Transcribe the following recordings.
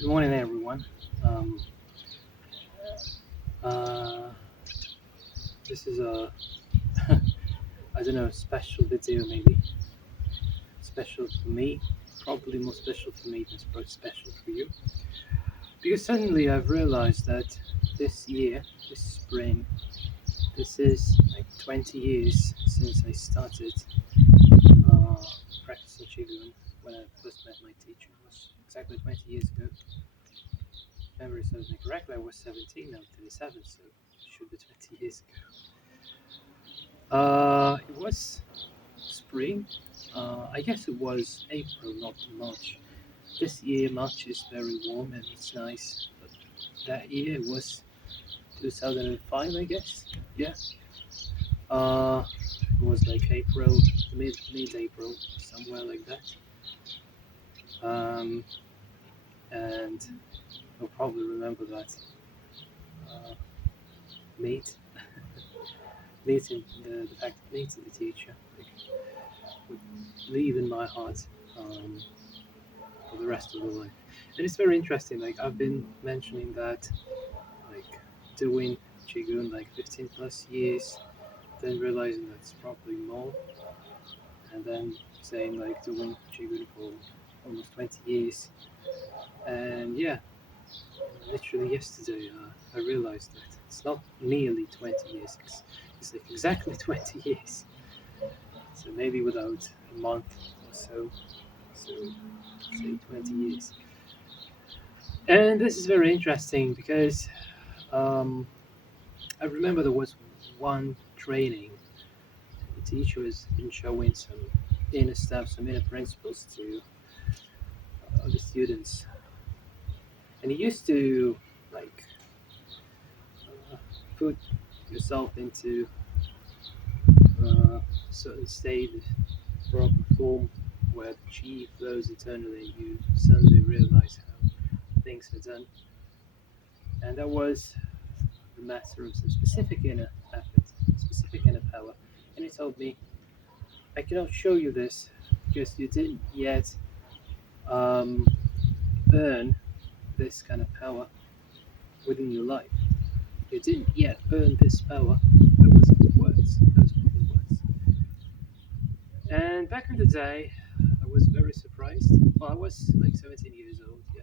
Good morning, everyone. Um, uh, this is a, I don't know, special video maybe. Special for me, probably more special for me than special for you. Because suddenly I've realized that this year, this spring, this is like 20 years since I started uh, practicing qigong. When I first met my teacher, it was exactly 20 years ago. If memory serves me correctly, I was 17, now 37, so it should be 20 years ago. It was spring. I guess it was April, not March. This year, March is very warm and it's nice. But that year it was 2005, I guess. Yeah. Uh, it was like April, mid April, somewhere like that. Um, and you'll probably remember that uh, meet meeting the fact of meeting the teacher like, would leave in my heart. For the rest of the life. And it's very interesting. Like I've been mentioning that, like doing qigong like 15 plus years, then realizing that it's probably more, and then saying like doing qigong for almost 20 years. And yeah, literally yesterday, I realized that it's not nearly 20 years. It's like exactly 20 years. So maybe without a month or so. So say 20 years. And this is very interesting because um, I remember there was one training. The teacher has been showing some inner steps, some inner principles to the students, and he used to like uh, put yourself into a certain state of proper form where the chi flows internally. You suddenly realize how things are done, and that was the matter of some specific inner effort, specific inner power. And he told me, I cannot show you this because you didn't yet um, earn this kind of power within your life. You didn't yet earn this power. That was his words. Those were his words. And back in the day, I was very surprised. Well, I was like 17 years old. Yeah,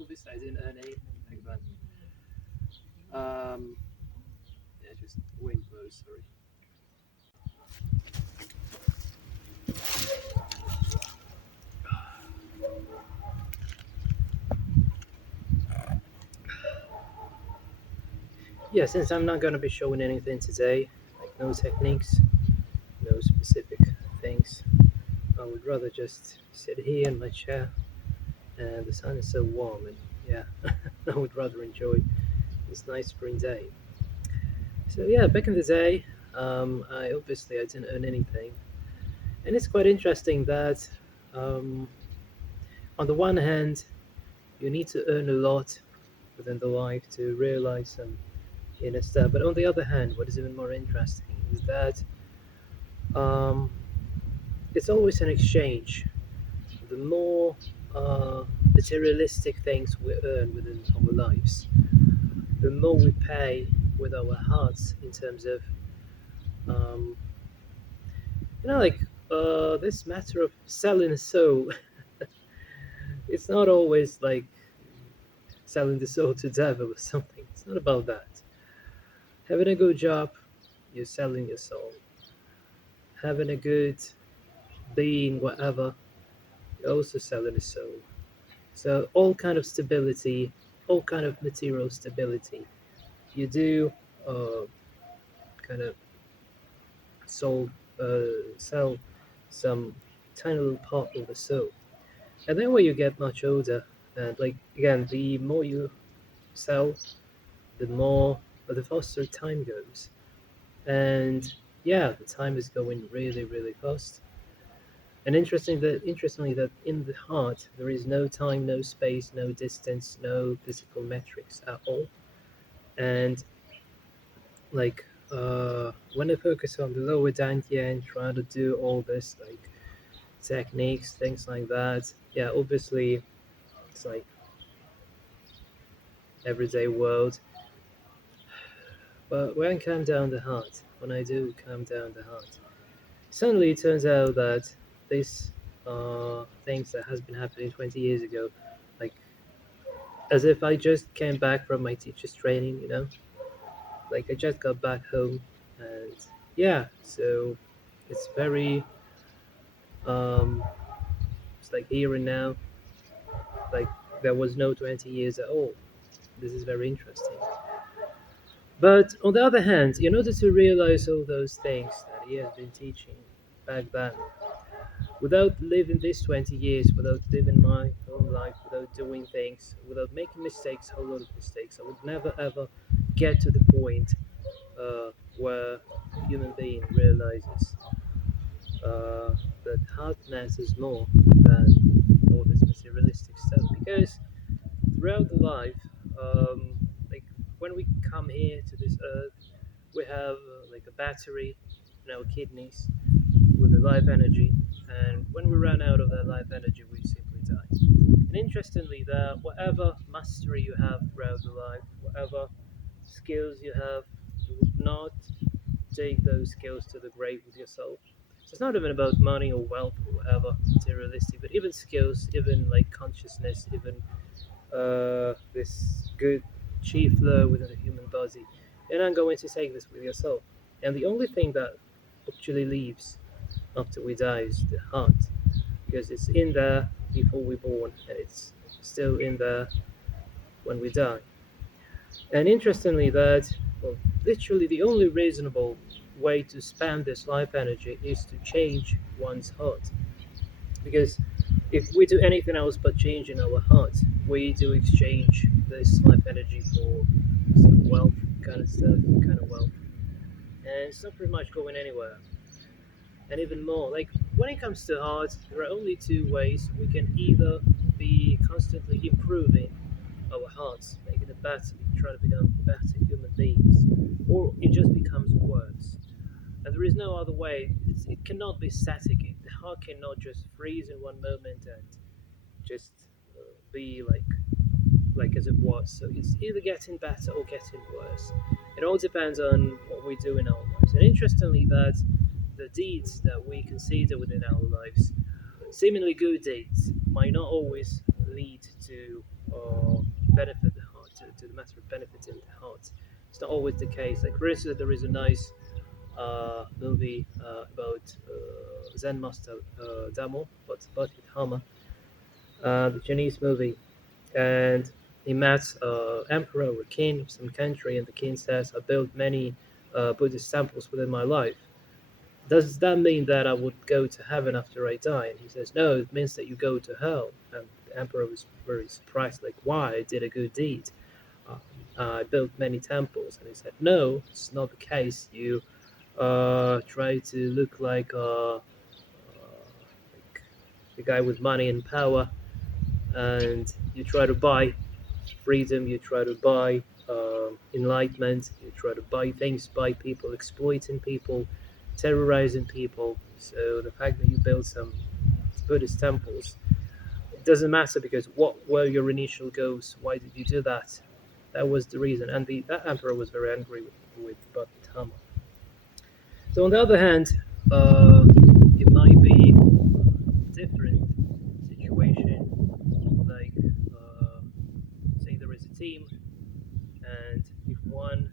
obviously I didn't earn anything back then. Yeah, just wind blows. Sorry. Yeah, since I'm not gonna be showing anything today, like no techniques, no specific things, I would rather just sit here in my chair, and the sun is so warm, and yeah, I would rather enjoy this nice spring day. So yeah, back in the day, I didn't earn anything, and it's quite interesting that um, on the one hand, you need to earn a lot within the life to realize some inner stuff, but on the other hand, what is even more interesting is that um, it's always an exchange. The more materialistic things we earn within our lives, the more we pay with our hearts in terms of, um, like this matter of selling a soul. It's not always like selling the soul to devil or something. It's not about that. Having a good job, you're selling your soul. Having a good being, whatever, you're also selling a soul. So all kind of stability, all kind of material stability, you do uh, kind of sold sell some tiny little part of the soul. And then when you get much older, and like again, the more you sell, the more the faster time goes. And yeah, the time is going really, really fast. And interestingly that in the heart there is no time, no space, no distance, no physical metrics at all. And like when I focus on the lower dantian and try to do all this like techniques, things like that. Yeah, obviously it's like everyday world. But when I calm down the heart, when I do calm down the heart, suddenly it turns out that these things that has been happening 20 years ago, like as if I just came back from my teacher's training, like I just got back home, and yeah, so it's very um, it's like here and now, like there was no 20 years at all. This is very interesting. But on the other hand, in order to realize all those things that he has been teaching back then, without living these 20 years, without living my own life, without doing things, without making mistakes, a whole lot of mistakes, I would never ever get to the point where a human being realizes that heart matters more than all this materialistic stuff. Because throughout the life, um, like when we come here to this earth, we have like a battery in our kidneys with the life energy, and when we run out of that life energy, we simply die. And interestingly, that whatever mastery you have throughout the life, whatever skills you have, you would not take those skills to the grave with yourself. So it's not even about money or wealth or whatever materialistic, but even skills, even like consciousness, even this good chi flow within the human body. You're not going to take this with yourself. And the only thing that actually leaves after we die is the heart, because it's in there before we're born, and it's still in there when we die. And interestingly, that well, literally the only reasonable way to spend this life energy is to change one's heart. Because if we do anything else but changing our heart, we do exchange this life energy for some wealth kind of stuff, kind of wealth, and it's not pretty much going anywhere. And even more, like when it comes to heart, there are only two ways. We can either be constantly improving our hearts, making it better, trying to become better human beings, or it just becomes worse. And there is no other way. It cannot be static. The heart cannot just freeze in one moment and just be like as it was. So it's either getting better or getting worse. It all depends on what we do in our lives. And interestingly, that the deeds that we consider within our lives, seemingly good deeds, might not always lead to benefit the heart, to the matter of benefiting the heart. It's not always the case. Like for instance, there is a nice movie about Zen master Damo, but Hama, the Chinese movie, and he met emperor or king of some country, and the king says, "I built many Buddhist temples within my life. Does that mean that I would go to heaven after I die?" And he says, "No, it means that you go to hell." And the emperor was very surprised, like, "Why? I did a good deed. Uh, I built many temples." And he said, "No, it's not the case. You try to look like the guy with money and power, and you try to buy freedom, you try to buy enlightenment, you try to buy things, buy people, exploiting people, terrorizing people. So the fact that you build some Buddhist temples, it doesn't matter because what were your initial goals? Why did you do that? That was the reason." And that emperor was very angry with Bodhidharma. So on the other hand, it might be a different situation. Like, say there is a team, and if one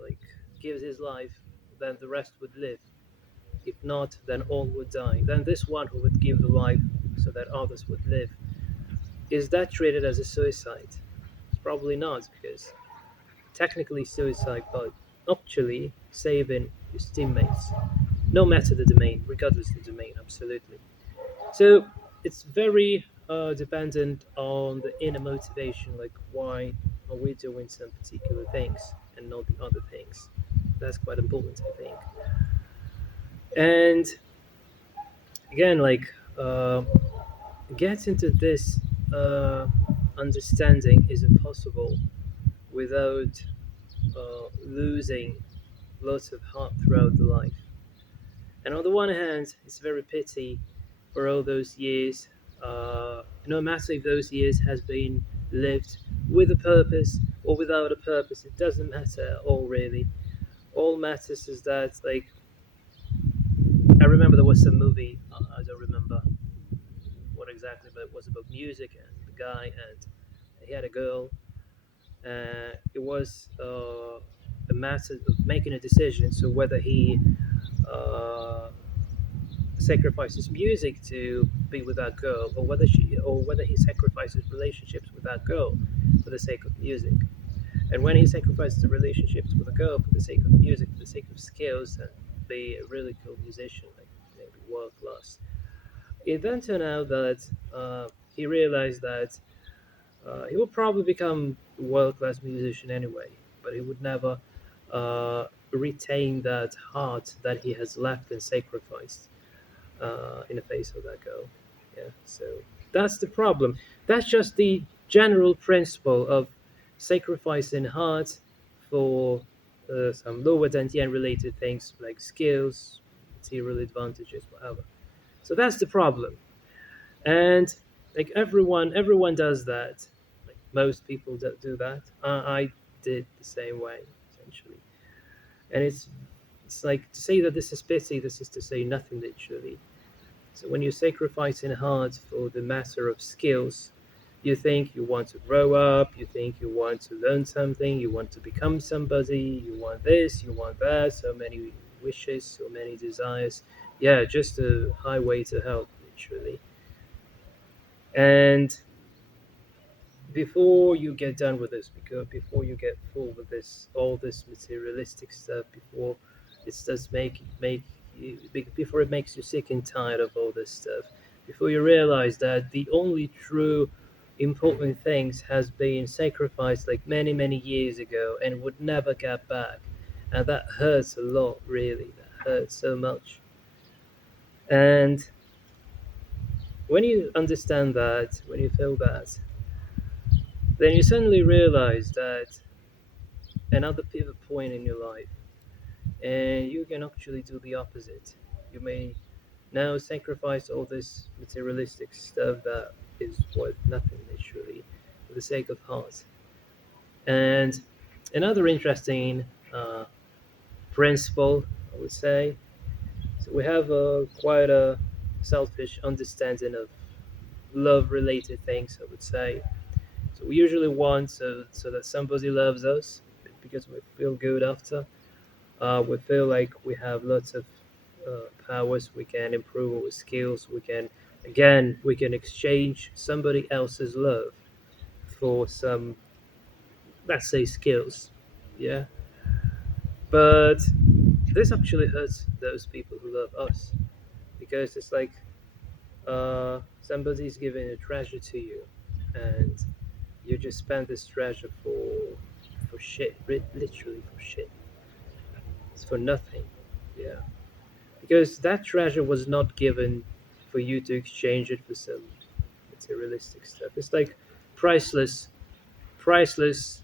like gives his life, then the rest would live. If not, then all would die. Then this one who would give the life so that others would live, is that treated as a suicide? It's probably not, because technically suicide, but actually saving his teammates, no matter the domain, regardless of the domain, absolutely. So it's very dependent on the inner motivation, like why are we doing some particular things and not the other things. That's quite important, I think. And again, like get into this understanding is impossible without losing lots of heart throughout the life. And on the one hand, it's very pity for all those years. No matter if those years has been lived with a purpose or without a purpose. It doesn't matter at all, really. All matters is that, like, I remember there was some movie, I don't remember what exactly, but it was about music and the guy, and he had a girl. It was a matter of making a decision. So whether he uh, sacrifices music to be with that girl, or whether he sacrifices relationships with that girl for the sake of music. And when he sacrifices the relationships with a girl for the sake of music, for the sake of skills, and be a really cool musician, like maybe world class, it then turned out that he realized that he would probably become a world class musician anyway, but he would never retain that heart that he has left and sacrificed in the face of that girl. Yeah, so that's the problem. That's just the general principle of sacrificing heart for some lower than related things like skills, material advantages, whatever. So that's the problem. And like everyone does that. Like most people that do that. I did the same way essentially. And it's like to say that this is pity. This is to say nothing literally. So when you're sacrificing hard for the matter of skills, you think you want to grow up, you think you want to learn something, you want to become somebody, you want this, you want that, so many wishes, so many desires. Yeah, just a highway to hell, literally. And before you get done with this, because before you get full with this, all this materialistic stuff, before it starts make you, before it makes you sick and tired of all this stuff, before you realize that the only true important things has been sacrificed like many years ago and would never get back, and that hurts a lot, really. That hurts so much. And when you understand that, when you feel that, then you suddenly realize that another pivot point in your life, and you can actually do the opposite. You may now sacrifice all this materialistic stuff that is worth nothing, literally, for the sake of heart. And another interesting principle, I would say, so we have quite a selfish understanding of love-related things, I would say. So we usually want so that somebody loves us because we feel good after. We feel like we have lots of powers. We can improve our skills. We can exchange somebody else's love for some, let's say, skills. Yeah, but this actually hurts those people who love us because it's like somebody's giving a treasure to you, and you just spend this treasure for shit, literally for shit. It's for nothing. Yeah. Because that treasure was not given for you to exchange it for some materialistic stuff. It's like priceless, priceless.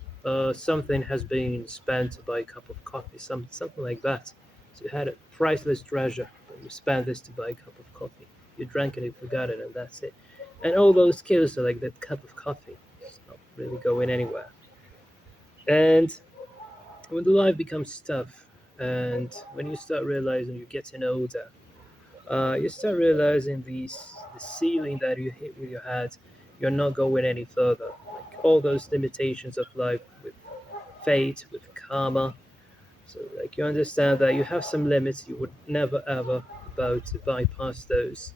Something has been spent to buy a cup of coffee, something like that. So you had a priceless treasure, but you spent this to buy a cup of coffee. You drank it, you forgot it, and that's it. And all those skills are like that cup of coffee. It's not really going anywhere. And when the life becomes tough, and when you start realizing you're getting older, you start realizing the ceiling that you hit with your head, you're not going any further. Like all those limitations of life with fate, with karma. So like you understand that you have some limits, you would never ever about to bypass those.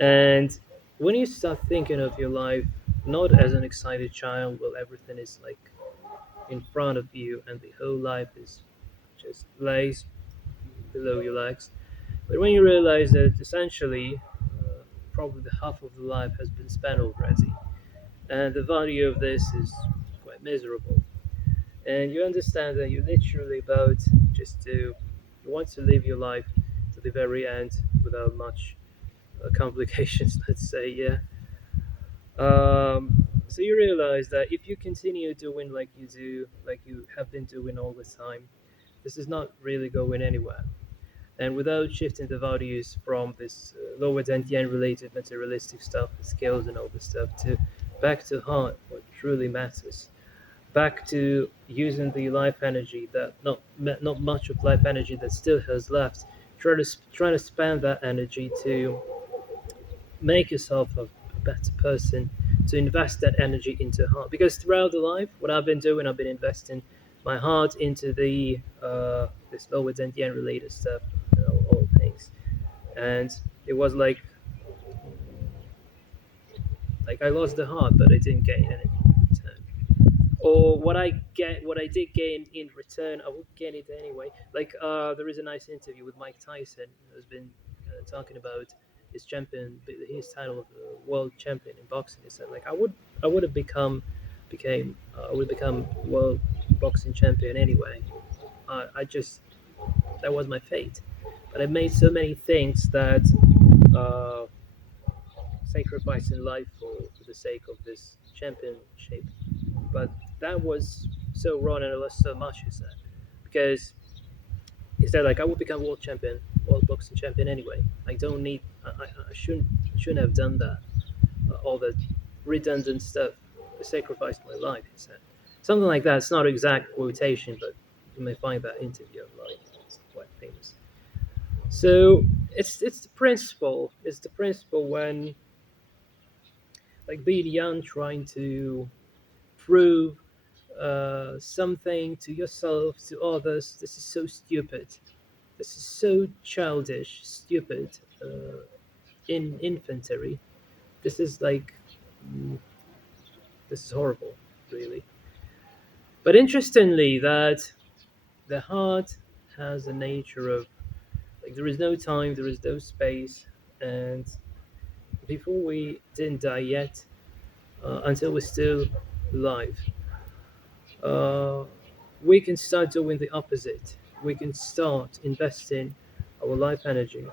And when you start thinking of your life not as an excited child, well everything is like in front of you and the whole life is just lays below your legs. But when you realize that essentially, probably the half of the life has been spent already, and the value of this is quite miserable, and you understand that you're literally about just to, you want to live your life to the very end without much complications, let's say, yeah. So you realize that if you continue doing like you do, like you have been doing all the time, this is not really going anywhere. And without shifting the values from this lower than yen related materialistic stuff, the skills and all this stuff, to back to heart, what truly matters, back to using the life energy that not much of life energy that still has left. Try to spend that energy to make yourself a better person, to invest that energy into heart. Because throughout the life, what I've been doing, I've been investing my heart into the this lower Zen related stuff, all things, and it was like I lost the heart, but I didn't gain anything in return. Or what I did gain in return, I would gain it anyway. There is a nice interview with Mike Tyson, who's been talking about his his title of world champion in boxing. He said like I would have became I would become world boxing champion anyway. I just that was my fate, but I made so many things that uh, sacrificing life for the sake of this championship. But that was so wrong, and I lost so much, he said, because he said like I would become world champion, world boxing champion anyway. I don't need, I shouldn't have done that. All the redundant stuff. I sacrificed my life, he said. Something like that. It's not exact quotation, but you may find that interview online. It's quite famous. So it's the principle. It's the principle when like being young, trying to prove something to yourself, to others. This is so stupid. This is so childish, stupid, in infantry. This is like, mm, this is horrible, really. But interestingly, that the heart has a nature of like there is no time, there is no space, and before we didn't die yet, until we're still alive, uh, we can start doing the opposite. We can start investing our life energy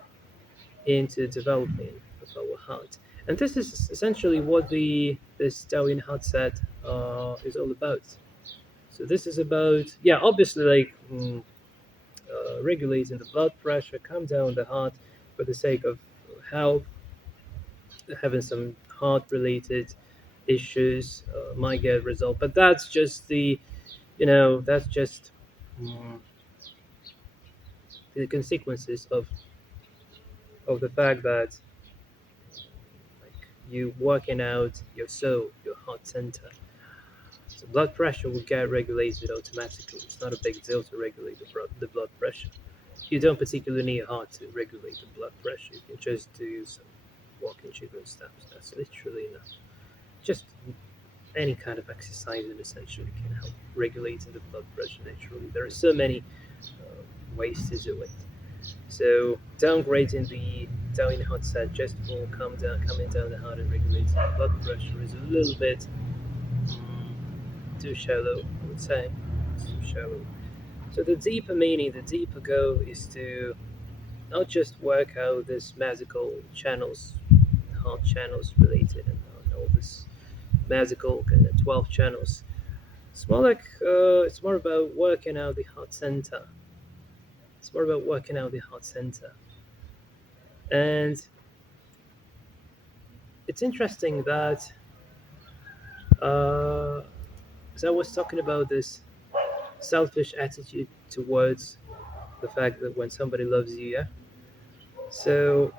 into developing of our heart. And this is essentially what the this Daoyin Heart Set is all about. So this is about, yeah, obviously regulating the blood pressure, calm down the heart for the sake of health, having some heart related issues might get resolved. But that's just that's just mm, the consequences of the fact that like you working out your soul, your heart center. So blood pressure will get regulated automatically. It's not a big deal to regulate the blood pressure. You don't particularly need a heart to regulate the blood pressure. You can just do some walking qigong steps. That's literally enough. Just any kind of exercising essentially can help regulating the blood pressure naturally. There are so many ways to do it. So downgrading the Daoyin Heart Set just for coming down the heart and regulating the blood pressure is a little bit too shallow, I would say. It's too shallow. So the deeper meaning, the deeper goal is to not just work out this magical channels, heart channels related, and all this magical kind of 12 channels. It's more about working out the heart center. It's more about working out the heart center. And it's interesting that uh, as I was talking about this selfish attitude towards the fact that when somebody loves you, yeah. So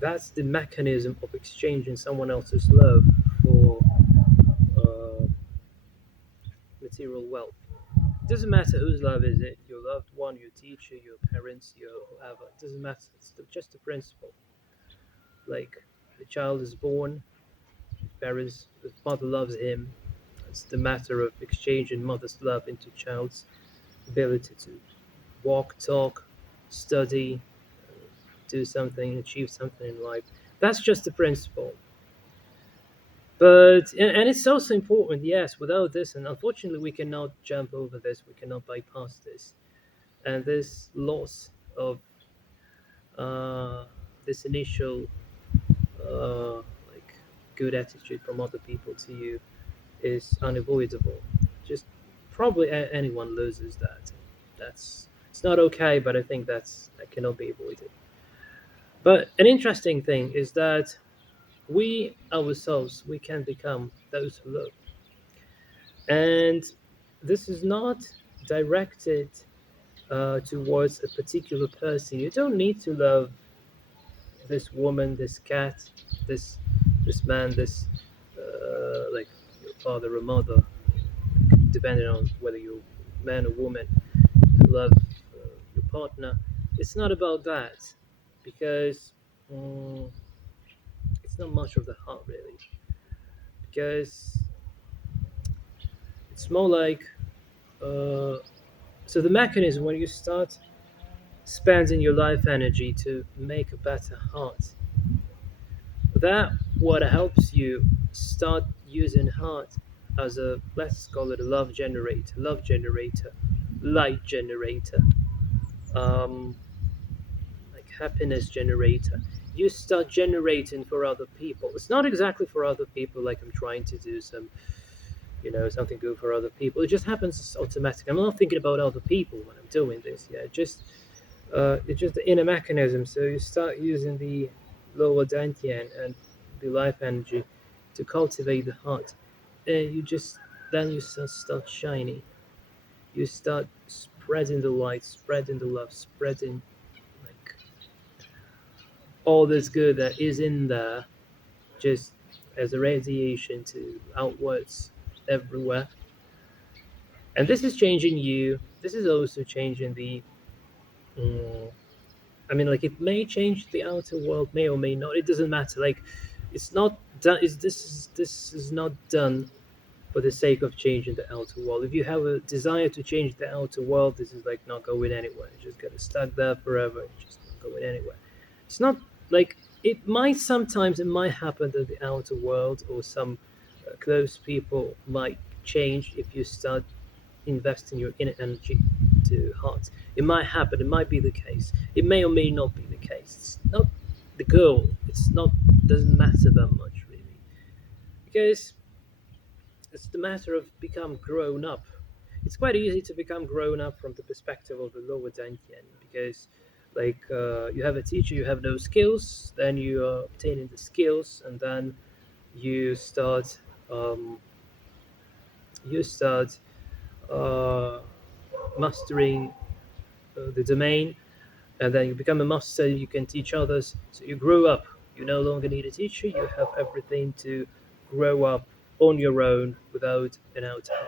that's the mechanism of exchanging someone else's love for uh, material wealth. It doesn't matter whose love is it, your loved one, your teacher, your parents, your whoever. It doesn't matter. Just a principle. Like the child is born, the mother loves him. It's the matter of exchanging mother's love into child's ability to walk, talk, study, do something, achieve something in life. That's just the principle. And it's also important, yes, without this, and unfortunately, we cannot jump over this, we cannot bypass this. And this loss of uh, this initial like good attitude from other people to you is unavoidable. Just probably anyone loses that. That's it's not okay, but I think that cannot be avoided. But an interesting thing is that We ourselves, we can become those who love. And this is not directed towards a particular person. You don't need to love this woman, this cat, this this man, this like your father or mother, depending on whether you're man or woman. Love your partner. It's not about that because mm, it's not much of the heart really. Because it's more like uh, so the mechanism when you start spending your life energy to make a better heart, that what helps you start using heart as a, let's call it a love generator, light generator, um, like happiness generator. You start generating for other people. It's not exactly for other people like I'm trying to do some, something good for other people. It just happens automatically. I'm not thinking about other people when I'm doing this. Yeah, it's just the inner mechanism. So you start using the lower dantian and the life energy to cultivate the heart, and you start shining. You start spreading the light, spreading the love, spreading like all this good that is in there, just as a radiation to outwards everywhere. And this is changing you. This is also changing the. mm, I mean, like it may change the outer world, may or may not. It doesn't matter. Like, it's not done. This is not done for the sake of changing the outer world. If you have a desire to change the outer world, this is like not going anywhere. It's just gonna stuck there forever. It's just not going anywhere. It's not like it might happen that the outer world or some close people might change if you start investing your inner energy to heart. It might happen. It might be the case. It may or may not be the case. It's not the goal. It's not doesn't matter that much really because it's the matter of become grown up. It's quite easy to become grown up from the perspective of the lower dantian because, like, you have a teacher, you have no skills, then you are obtaining the skills, and then you start, um, you start uh, mastering the domain, and then you become a master. You can teach others, so you grow up. You no longer need a teacher. You have everything to grow up on your own without an outside.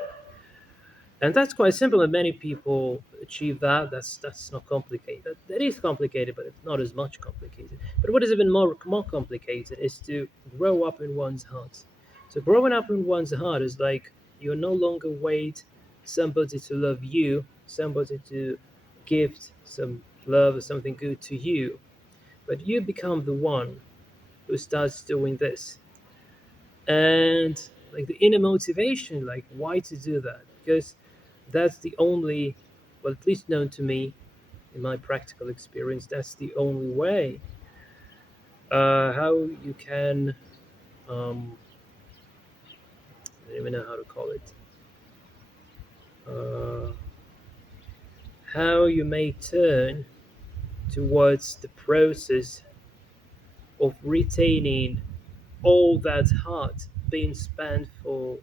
And that's quite simple, and many people achieve that. That's not complicated. That is complicated, but it's not as much complicated. But what is even more complicated is to grow up in one's heart. So growing up in one's heart is like you're no longer wait somebody to love you, somebody to give some love or something good to you, but you become the one who starts doing this. And like the inner motivation, like why to do that? Because that's the only, well, at least known to me in my practical experience, that's the only way how you can, I don't even know how to call it, uh, how you may turn towards the process of retaining all that heart being spent for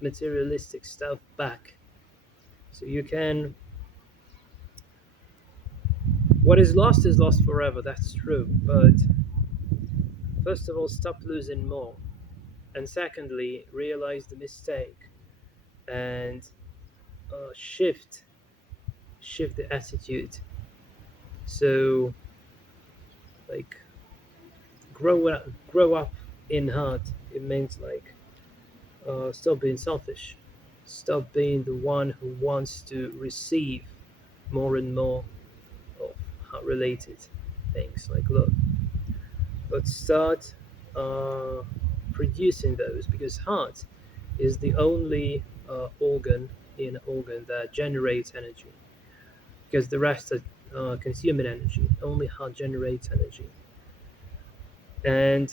materialistic stuff back. So you can, what is lost forever, that's true. But first of all, stop losing more. And secondly, realize the mistake and shift the attitude. So, like, grow up in heart. It means like stop being selfish, stop being the one who wants to receive more and more of heart related things like love, but start uh, producing those because heart is the only organ that generates energy because the rest are consuming energy. Only heart generates energy, and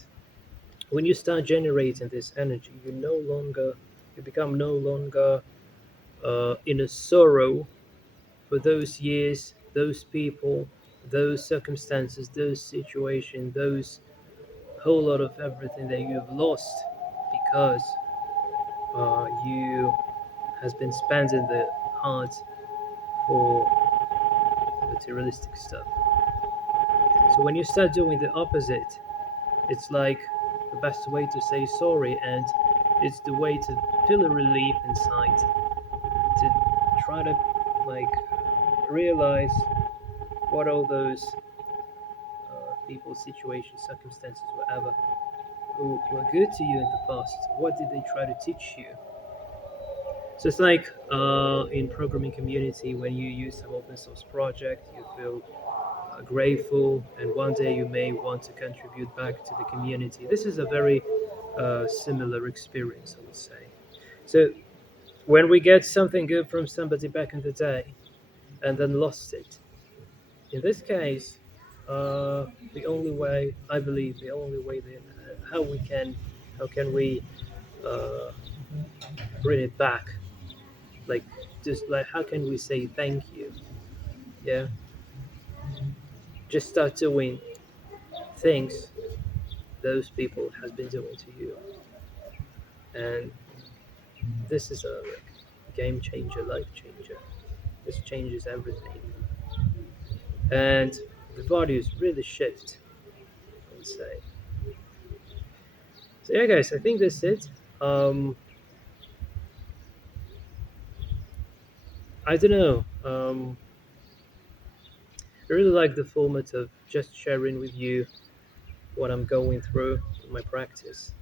when you start generating this energy, you become no longer in a sorrow for those years, those people, those circumstances, those situations, those whole lot of everything that you have lost because you has been spending the heart for materialistic stuff. So when you start doing the opposite, it's like the best way to say sorry, and it's the way to feel a relief inside, to try to like realize what all those people, situations, circumstances, whatever, who were good to you in the past. What did they try to teach you? So it's like in programming community, when you use some open source project, you feel grateful, and one day you may want to contribute back to the community. This is a very similar experience, I would say. So when we get something good from somebody back in the day and then lost it, in this case, the only way I believe the only way that how can we uh, bring it back, like just like how can we say thank you? Yeah, just start doing things those people has been doing to you, and this is a like, game changer, life changer. This changes everything, and the values really shift, I would say. So yeah, guys, I think that's it. um I don't know. I really like the format of just sharing with you what I'm going through in my practice.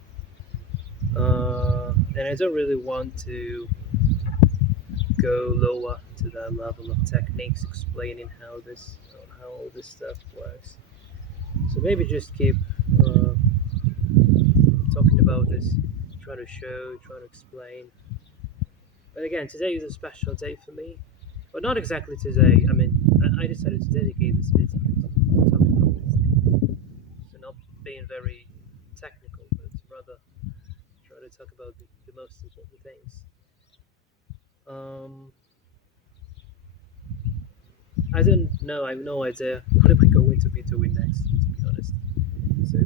And I don't really want to go lower to that level of techniques explaining how all this stuff works. So maybe just keep uh, talking about this, try to show, try to explain. But again, today is a special day for me. But not exactly today. I mean, I decided to dedicate this video to talk about these things. So not being very technical, but rather try to talk about the most important things. Um, I don't know. I have no idea what am I going to be doing next, to be honest. So um,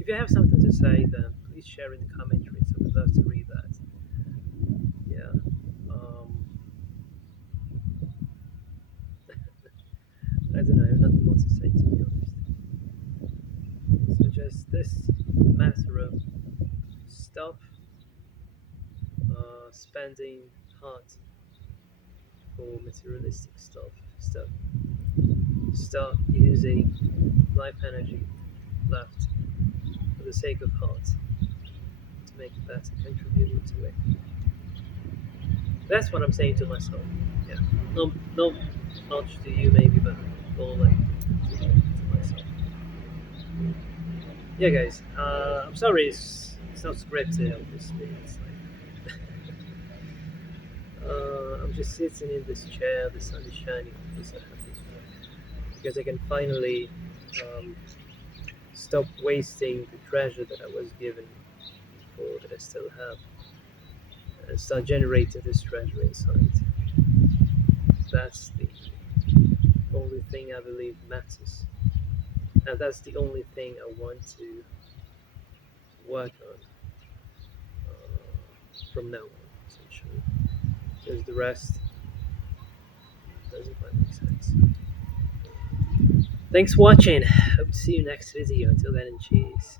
if you have something to say, then please share in the commentaries. I would love to read that. Yeah. Um, I don't know. I have nothing more to say, to be honest. So just this matter of stop spending heart for materialistic stuff. Start using life energy left for the sake of heart to make it better, contributing to it. That's what I'm saying to myself. Yeah. Not much to you maybe, but more like to myself. Yeah, guys. I'm sorry, it's not scripted. Obviously, it's like I'm just sitting in this chair. The sun is shining. I'm so happy because I can finally um, stop wasting the treasure that I was given before, that I still have, and start generating this treasure inside. That's the only thing I believe matters, and that's the only thing I want to work on from now on, essentially. Because the rest doesn't quite make sense. Thanks for watching. Hope to see you next video. Until then, and cheers.